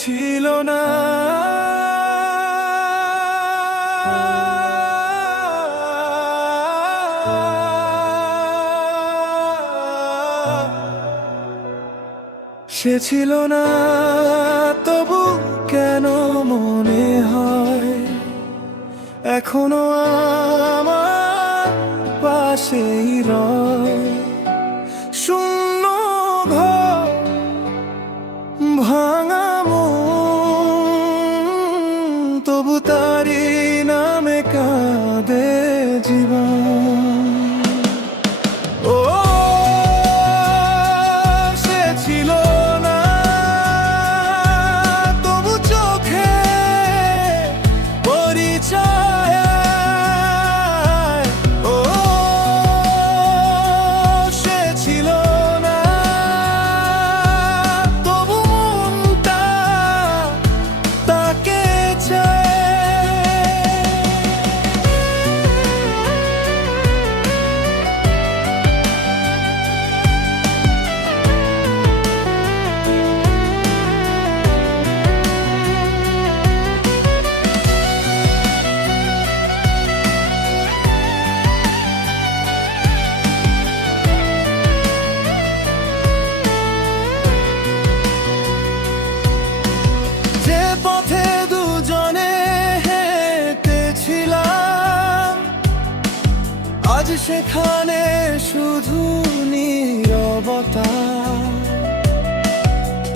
ছিল না। সে ছিল না, তবু কেন মনে হয় এখনো আমার পাশেই রয়। শূন্য ঘর, ভাঙা মন, তবু তারি নামে কাঁদে জীবন। ও সে ছিল না, তবু চোখে পরিচয়। ও সে ছিল না, তবু মনটা তাকে চায়। যে পথে দুজনে হেঁটেছিলাম, আজ সেখানে শুধু নীরবতা।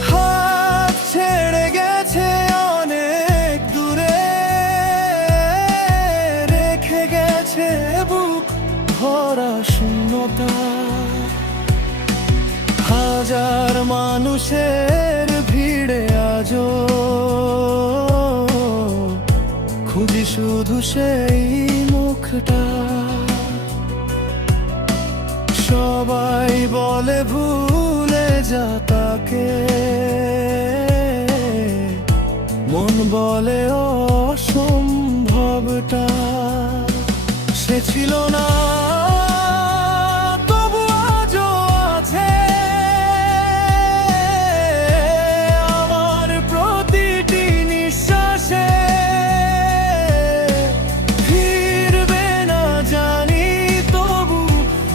হাত ছেড়ে গেছে অনেক দূরে, রেখে গেছে বুক ভরা শূন্যতা। হাজার মানুষের ভিড়ে আজও খুঁজি শুধু সেই মুখটা। সবাই বলে ভুলে যা তাকে, মন বলে অসম্ভবটা। সে ছিল না, তবু আজও আছে আমার প্রতিটি নিঃশ্বাসে। ফিরবে না জানি, তবু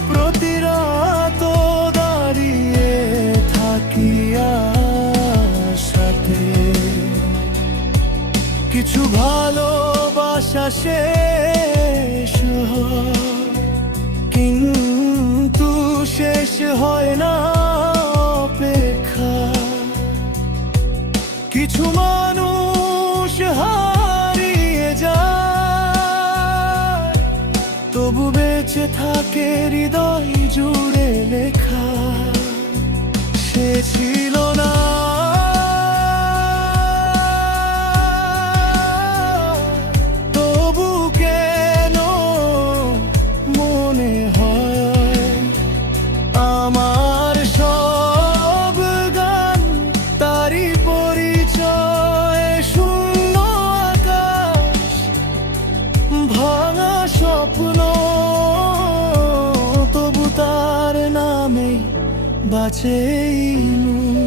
প্রতি রাত দাঁড়িয়ে থাকি আশাতে। কিছু ভালোবাসা শেষ হয়, কিন্তু শেষ হয় না অপেক্ষা। কিছু মানুষ হারিয়ে যায়, তবু বেঁচে থাকে হৃদয় জুড়ে লেখা। সে ছিল না, তবু কেন মনে হয় আমার সব গান তারই পরিচয়। শূন্য আকাশ, ভাঙা স্বপ্ন, তবু তার নামেই বাঁচে এই মন।